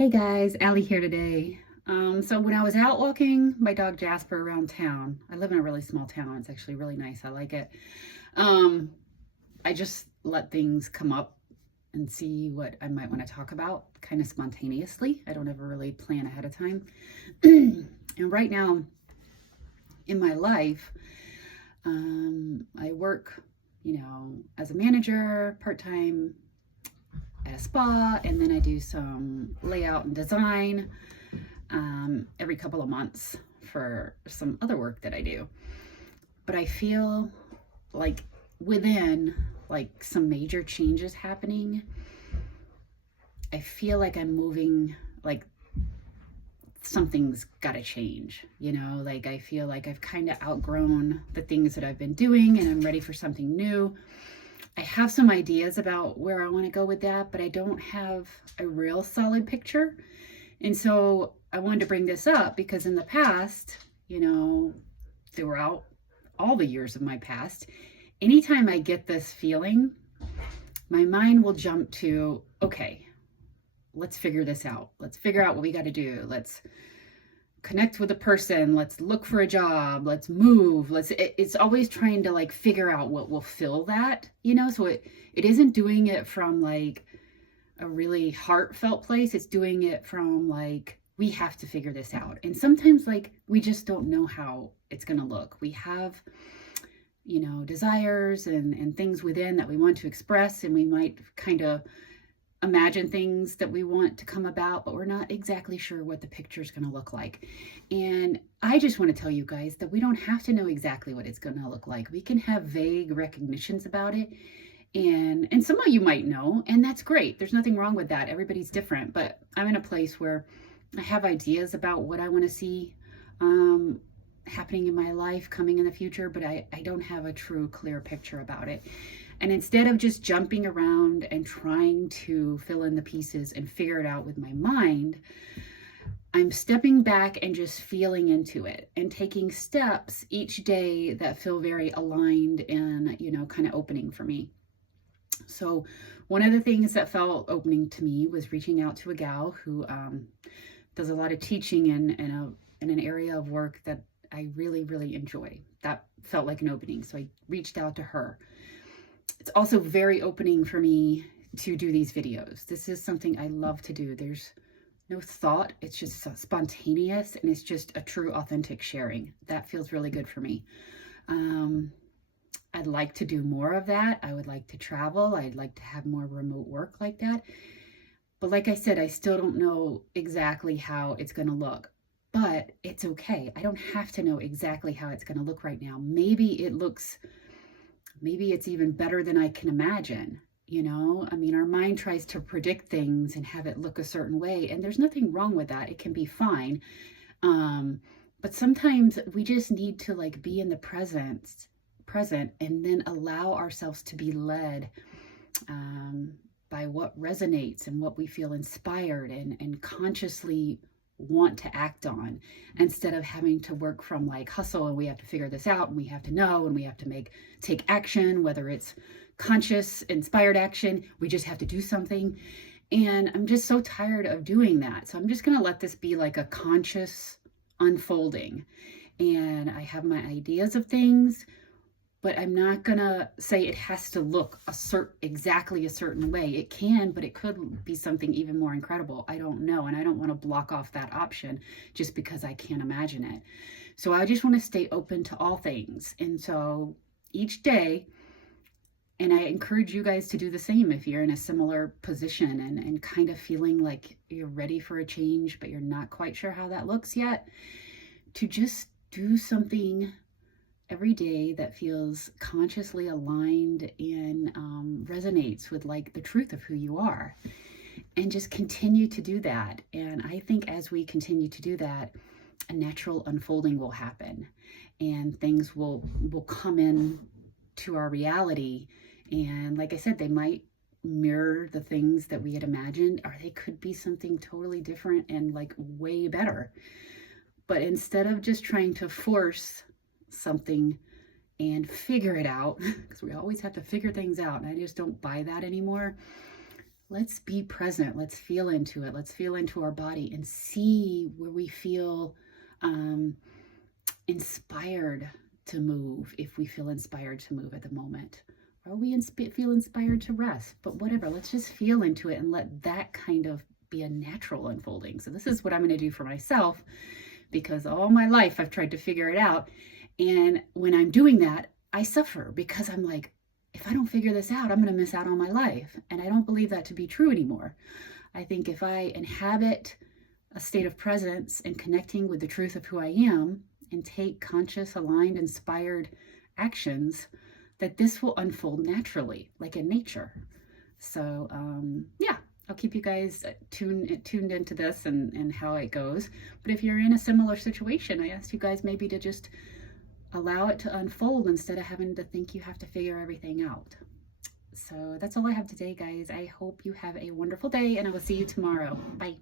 Hey guys, Allie here today. So when I was out walking my dog Jasper around town, I live in a really small town. It's actually really nice. I like it. Um, I just let things come up and see what I might want to talk about kind of spontaneously. I don't ever really plan ahead of time. And right now in my life, I work, as a manager part-time at a spa, and then I do some layout and design every couple of months for some other work that I do. But I feel like within like some major changes happening, I feel like I'm moving, like something's got to change, like I feel like I've kind of outgrown the things that I've been doing and I'm ready for something new. I have some ideas about where I want to go with that, but I don't have a real solid picture. And so I wanted to bring this up because in the past, throughout all the years of my past, anytime I get this feeling, my mind will jump to, okay, let's figure this out. Let's figure out what we got to do. Let's connect with a person. Let's look for a job. Let's move. It's always trying to like figure out what will fill that, so it isn't doing it from like a really heartfelt place. It's doing it from like, we have to figure this out. And sometimes like, we just don't know how it's going to look. We have, desires and things within that we want to express, and we might kind of imagine things that we want to come about, but we're not exactly sure what the picture is going to look like. And I just want to tell you guys that we don't have to know exactly what it's going to look like. We can have vague recognitions about it. And some of you might know, and that's great. There's nothing wrong with that. Everybody's different, but I'm in a place where I have ideas about what I want to see happening in my life coming in the future, but I don't have a true clear picture about it. And instead of just jumping around and trying to fill in the pieces and figure it out with my mind, I'm stepping back and just feeling into it and taking steps each day that feel very aligned and, kind of opening for me. So one of the things that felt opening to me was reaching out to a gal who does a lot of teaching in an area of work that I really, really enjoy. That felt like an opening. So I reached out to her. It's also very opening for me to do these videos. This is something I love to do. There's no thought. It's just spontaneous, and it's just a true, authentic sharing. That feels really good for me. I'd like to do more of that. I would like to travel. I'd like to have more remote work like that. But like I said, I still don't know exactly how it's going to look. But it's okay. I don't have to know exactly how it's going to look right now. Maybe it's even better than I can imagine. I mean, our mind tries to predict things and have it look a certain way, and there's nothing wrong with that. It can be fine. But sometimes we just need to like be in the present and then allow ourselves to be led by what resonates and what we feel inspired and consciously want to act on, instead of having to work from like hustle and we have to figure this out and we have to know and we have to take action, whether it's conscious inspired action. We just have to do something, and I'm just so tired of doing that. So I'm just going to let this be like a conscious unfolding, and I have my ideas of things, but I'm not gonna say it has to look exactly a certain way. It can, but it could be something even more incredible. I don't know, and I don't want to block off that option just because I can't imagine it. So I just want to stay open to all things. And so each day, and I encourage you guys to do the same if you're in a similar position and kind of feeling like you're ready for a change, but you're not quite sure how that looks yet, to just do something every day that feels consciously aligned and resonates with like the truth of who you are, and just continue to do that. And I think as we continue to do that, a natural unfolding will happen, and things will come in to our reality. And like I said, they might mirror the things that we had imagined, or they could be something totally different and like way better. But instead of just trying to force something and figure it out, because we always have to figure things out, and I just don't buy that anymore. let's be present. Let's feel into it. Let's feel into our body and see where we feel inspired to move, if we feel inspired to move at the moment. Or we feel inspired to rest, but whatever, let's just feel into it and let that kind of be a natural unfolding. So this is what I'm going to do for myself, because all my life I've tried to figure it out. And when I'm doing that, I suffer because I'm like, if I don't figure this out, I'm going to miss out on my life. And I don't believe that to be true anymore. I think if I inhabit a state of presence and connecting with the truth of who I am and take conscious, aligned, inspired actions, that this will unfold naturally, like in nature. So yeah, I'll keep you guys tuned into this and how it goes. But if you're in a similar situation, I ask you guys maybe to just allow it to unfold instead of having to think you have to figure everything out. So that's all I have today, guys. I hope you have a wonderful day, and I will see you tomorrow. Bye.